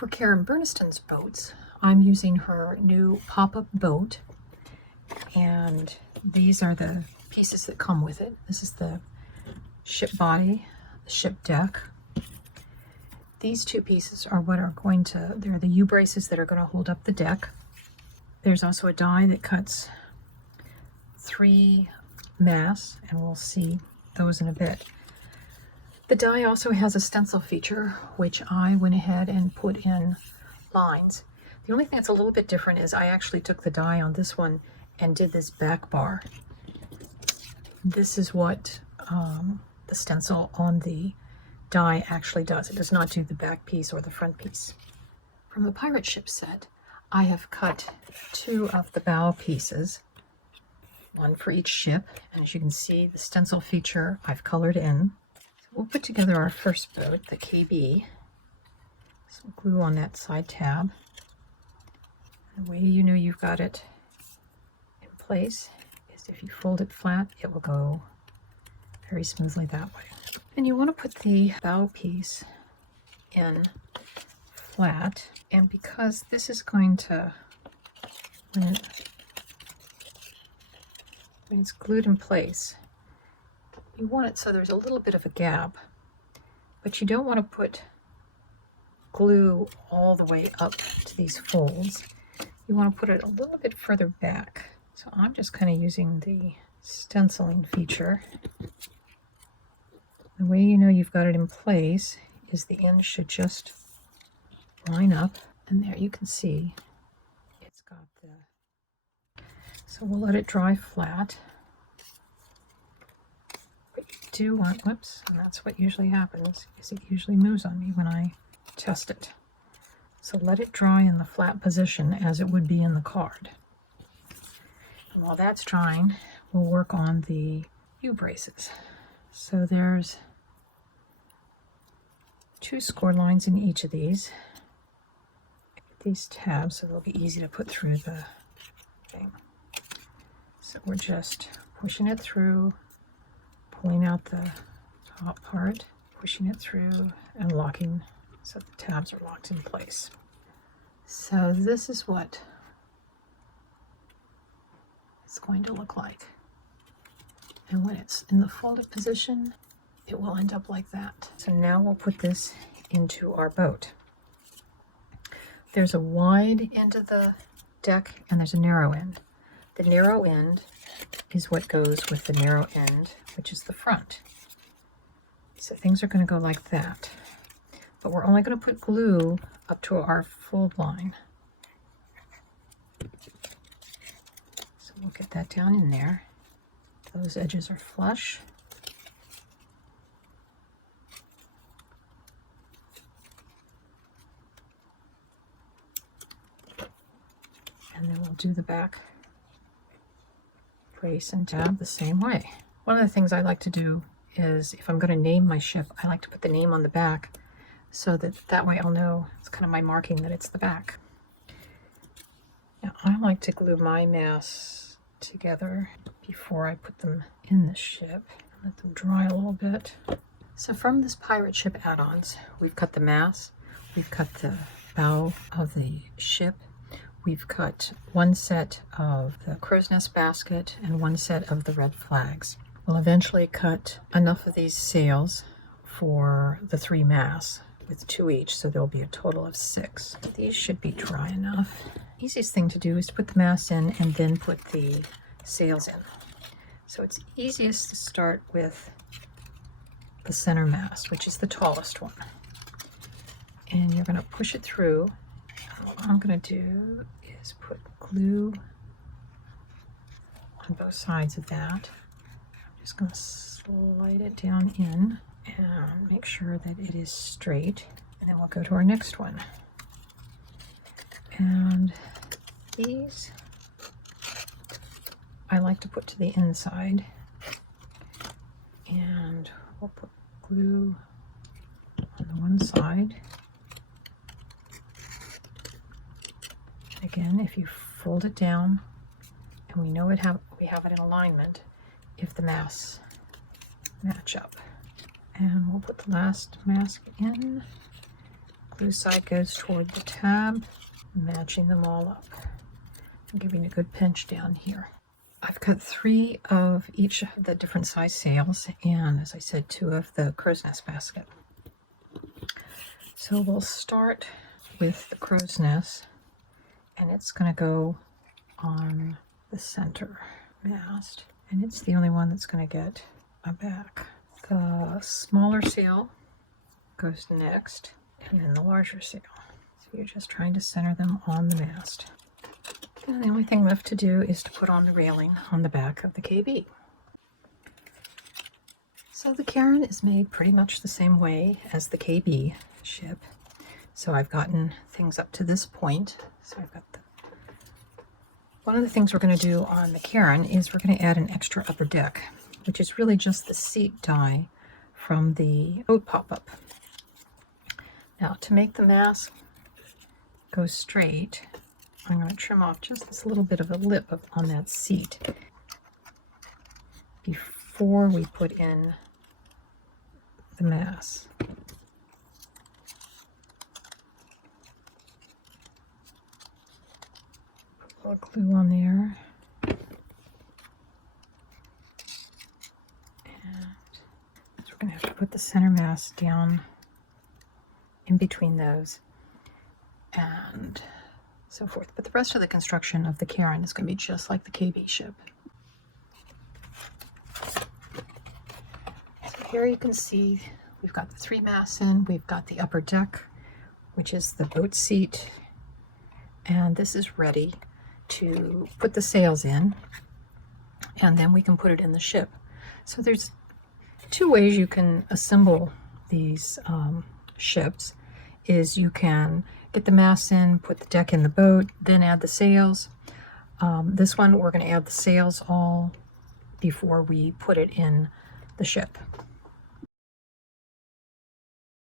For Karen Burniston's boats, I'm using her new pop-up boat, and these are the pieces that come with it. This is the ship body, the ship deck. These two pieces are what are going to, they're the U-braces that are going to hold up the deck. There's also a die that cuts 3 masts, and we'll see those in a bit. The die also has a stencil feature, which I went ahead and put in lines. The only thing that's a little bit different is I actually took the die on this one and did this back bar. This is what the stencil on the die actually does. It does not do the back piece or the front piece. From the pirate ship set, I have cut 2 of the bow pieces, one for each ship, and as you can see, the stencil feature I've colored in. We'll put together our first boat, the KB. Some glue on that side tab. The way you know you've got it in place is if you fold it flat, it will go very smoothly that way. And you want to put the bow piece in flat, and because this is going to, when it's glued in place, you want it so there's a little bit of a gap, but you don't want to put glue all the way up to these folds. You want to put it a little bit further back. So I'm just kind of using the stenciling feature. The way you know you've got it in place is the end should just line up, and there you can see it's got the, so we'll let it dry flat. Do want, whoops, and that's what usually happens, is it usually moves on me when I test it. So let it dry in the flat position as it would be in the card. And while that's drying, we'll work on the U-braces. So there's 2 score lines in each of these tabs, so they'll be easy to put through the thing. So we're just pushing it through, pulling out the top part, pushing it through, and locking so the tabs are locked in place. So this is what it's going to look like. And when it's in the folded position, it will end up like that. So now we'll put this into our boat. There's a wide end of the deck and there's a narrow end. The narrow end is what goes with the narrow end, which is the front. So things are going to go like that. But we're only going to put glue up to our fold line. So we'll get that down in there. Those edges are flush. And then we'll do the back brace and tab the same way. One of the things I like to do is if I'm going to name my ship, I like to put the name on the back so that way I'll know it's kind of my marking that it's the back. Now I like to glue my masts together before I put them in the ship. Let them dry a little bit. So from this pirate ship add-ons, we've cut the mast, we've cut the bow of the ship, we've cut 1 set of the crow's nest basket and 1 set of the red flags. We'll eventually cut enough of these sails for the 3 masts with 2 each, so there'll be a total of 6. These should be dry enough. Easiest thing to do is to put the masts in and then put the sails in. So it's easiest to start with the center mast, which is the tallest one. And you're going to push it through. What I'm going to do is put glue on both sides of that. I'm just going to slide it down in and make sure that it is straight. And then we'll go to our next one. And these I like to put to the inside. And we'll put glue on the one side. Again, if you fold it down, and we know we have it in alignment if the masts match up. And we'll put the last mask in, Blue side goes toward the tab, matching them all up. I'm giving a good pinch down here. I've cut 3 of each of the different size sails, and as I said, 2 of the crow's nest basket. So we'll start with the crow's nest, and it's going to go on the center mast, and it's the only one that's going to get a back. The smaller sail goes next, and then the larger sail. So you're just trying to center them on the mast. And the only thing left to do is to put on the railing on the back of the KB. So the Karen is made pretty much the same way as the KB ship. So I've gotten things up to this point. So I've got one of the things we're going to do on the Karen is we're going to add an extra upper deck, which is really just the seat die from the boat pop-up. Now, to make the mast go straight, I'm going to trim off just this little bit of a lip on that seat before we put in the mast. Put a little glue on there. And so we're going to have to put the center mast down in between those and so forth. But the rest of the construction of the Karen is going to be just like the KB ship. So here you can see we've got the 3 masts in, we've got the upper deck, which is the boat seat, and this is ready to put the sails in, and then we can put it in the ship. So there's 2 ways you can assemble these ships. Is you can get the masts in, put the deck in the boat, then add the sails. This one we're going to add the sails all before we put it in the ship.